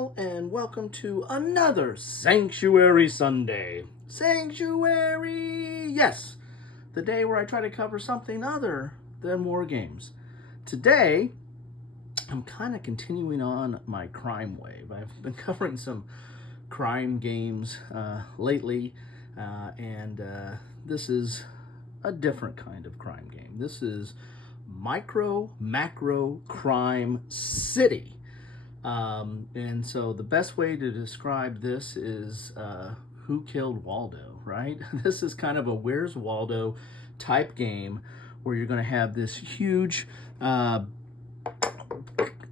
all, and welcome to another Sanctuary Sunday. Sanctuary! Yes, the day where I try to cover something other than war games. Today, I'm kind of continuing on my crime wave. I've been covering some crime games lately, and this is a different kind of crime game. This is MicroMacro Crime City. And so the best way to describe this is Who Killed Waldo, right? This is kind of a Where's Waldo type game where you're going to have this huge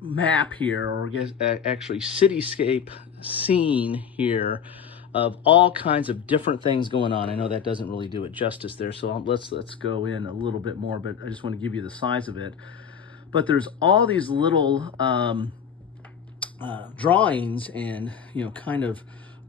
map here, or actually cityscape scene here of all kinds of different things going on. I know that doesn't really do it justice there, so let's go in a little bit more, but I just want to give you the size of it. But there's all these little drawings and kind of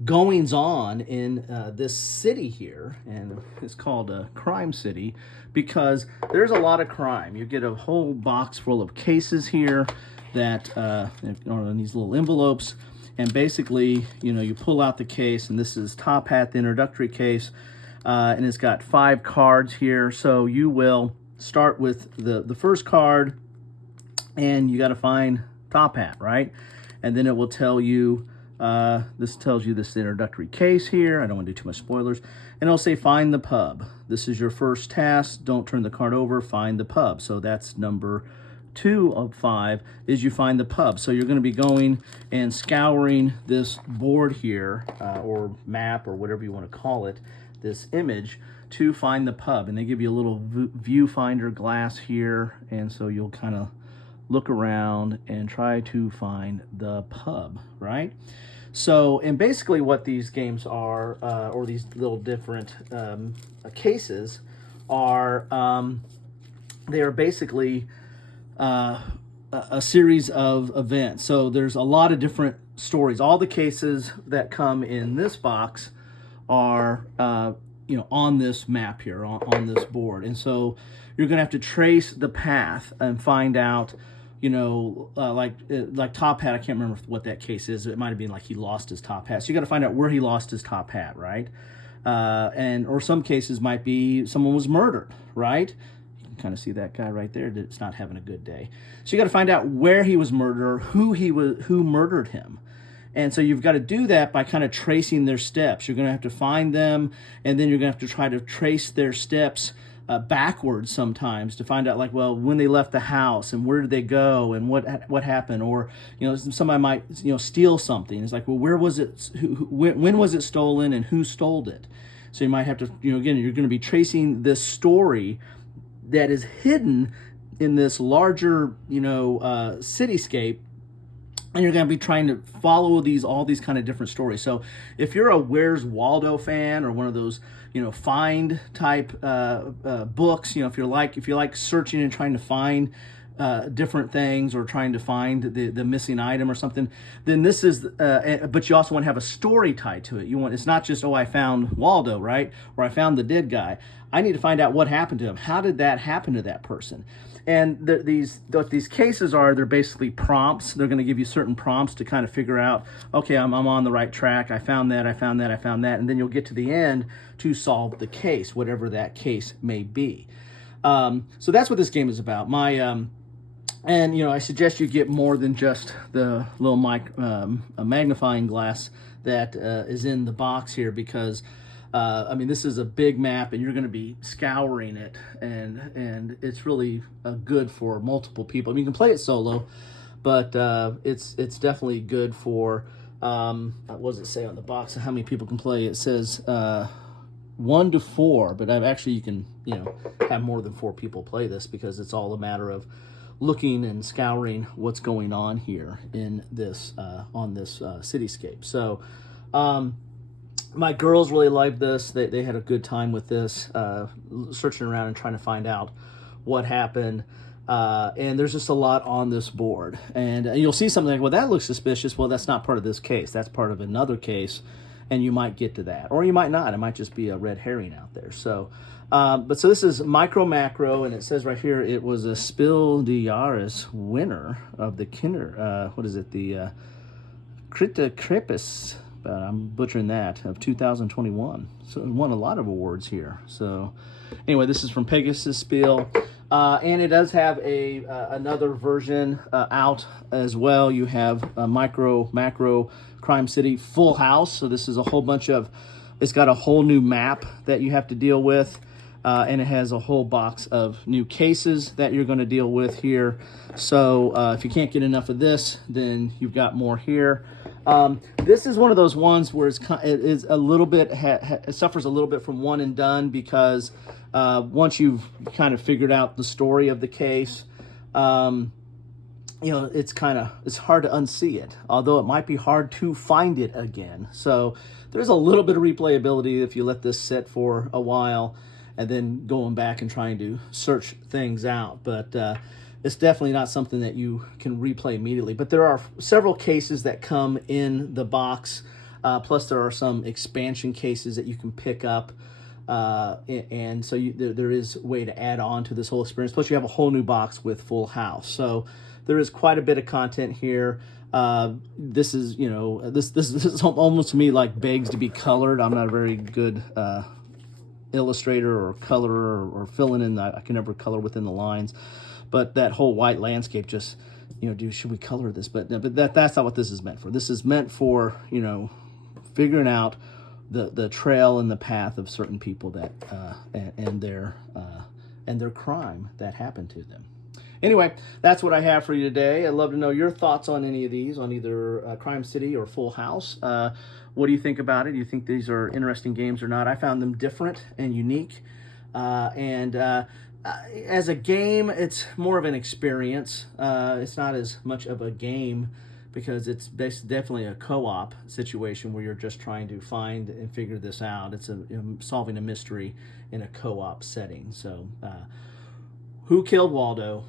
goings on in this city here, and it's called a crime city because there's a lot of crime. You get a whole box full of cases here that are in these little envelopes, and basically you pull out the case, and this is Top Hat, the introductory case, and it's got 5 cards here. So you will start with the first card, and you got to find Top Hat, right? And then it will tell you, this tells you this introductory case here. I don't want to do too much spoilers. And it'll say, find the pub. This is your first task. Don't turn the card over. Find the pub. So that's number 2 of 5, is you find the pub. So you're going to be going and scouring this board here, or map, or whatever you want to call it, this image, to find the pub. And they give you a little viewfinder glass here. And so you'll kind of look around and try to find the pub, right? So, and basically what these games are, or these little different cases are, they are basically a series of events. So there's a lot of different stories. All the cases that come in this box are, on this map here, on this board. And so you're going to have to trace the path and find out, like Top Hat. I can't remember what that case is. It might have been like he lost his top hat. So you got to find out where he lost his top hat, right? Or some cases might be someone was murdered, right? You can kind of see that guy right there that's not having a good day. So you got to find out where he was murdered, who murdered him. And so you've got to do that by kind of tracing their steps. You're going to have to find them, and then you're going to have to try to trace their steps backwards sometimes to find out, like, well, when they left the house and where did they go and what happened. Or somebody might steal something. It's like, well, where was it? When was it stolen, and who stole it? So you might have to, again, you're going to be tracing this story that is hidden in this larger cityscape. And you're going to be trying to follow all these kind of different stories. So if you're a Where's Waldo fan, or one of those, find type books, if you like searching and trying to find different things, or trying to find the missing item or something, then this is, but you also want to have a story tied to it. It's not just, I found Waldo, right? Or I found the dead guy. I need to find out what happened to him. How did that happen to that person? And what these cases are, they're basically prompts. They're going to give you certain prompts to kind of figure out, okay, I'm on the right track. I found that. And then you'll get to the end to solve the case, whatever that case may be. So that's what this game is about. I suggest you get more than just the little magnifying glass that is in the box here, because this is a big map, and you're going to be scouring it, and it's really good for multiple people. You can play it solo, but it's definitely good for, what does it say on the box, how many people can play? It says 1 to 4, but actually you can have more than 4 people play this, because it's all a matter of looking and scouring what's going on here in this on this cityscape. So my girls really liked this. They had a good time with this, searching around and trying to find out what happened. And there's just a lot on this board. And you'll see something like, well, that looks suspicious. Well, that's not part of this case. That's part of another case, and you might get to that. Or you might not. It might just be a red herring out there. So so this is MicroMacro, and it says right here it was a Spiele winner of the the Cripus, but I'm butchering that, of 2021. So it won a lot of awards here. So anyway, this is from Pegasus Spiele. And it does have a another version out as well. You have MicroMacro Crime City Full House. So this is a whole bunch of, it's got a whole new map that you have to deal with. And it has a whole box of new cases that you're going to deal with here. So if you can't get enough of this, then you've got more here. This is one of those ones where it is a little bit, it suffers a little bit from one and done, because once you've kind of figured out the story of the case, you know, it's hard to unsee it, although it might be hard to find it again. So there's a little bit of replayability if you let this sit for a while and then going back and trying to search things out. But it's definitely not something that you can replay immediately. But there are several cases that come in the box. Plus there are some expansion cases that you can pick up. And so there is a way to add on to this whole experience. Plus you have a whole new box with Full House. So there is quite a bit of content here. This is, you know, this is almost to me like begs to be colored. I'm not a very good illustrator or colorer or filling in. I can never color within the lines. But that whole white landscape just, you know, dude, should we color this? But that's not what this is meant for. This is meant for, you know, figuring out the trail and the path of certain people that and their crime that happened to them. Anyway, that's what I have for you today. I'd love to know your thoughts on any of these, on either Crime City or Full House. What do you think about it? Do you think these are interesting games or not? I found them different and unique. As a game, it's more of an experience. It's not as much of a game because it's definitely a co-op situation where you're just trying to find and figure this out. It's solving a mystery in a co-op setting. So, Who Killed Waldo?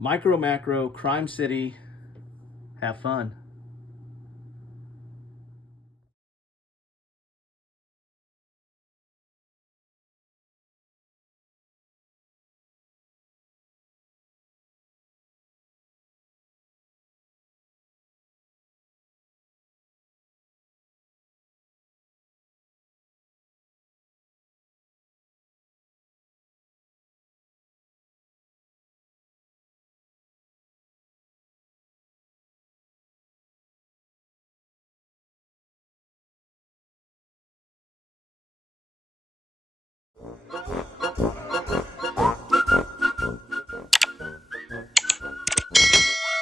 MicroMacro, Crime City. Have fun.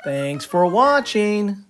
Thanks for watching.